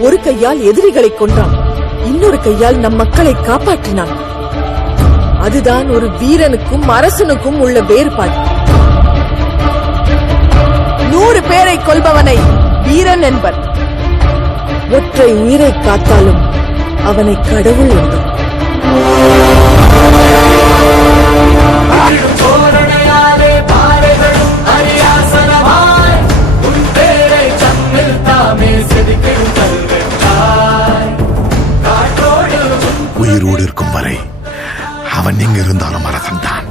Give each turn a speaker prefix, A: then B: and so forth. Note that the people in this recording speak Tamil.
A: ஒரு கையால் எதிரிகளை கொன்றான். இன்னொரு கையால் நம் மக்களை காப்பாற்றினான். அதுதான் ஒரு வீரனுக்கும் அரசனுக்கும் உள்ள வேறுபாடு. நூறு பேரை கொல்பவனை வீரன் என்பர். ஒற்றை உயிரை காத்தாலும் அவனை கடவுள் என்பர்.
B: உயிரோடு இருக்கும் வரை அவன் எங்க இருந்தாலும் அரசன்தான்.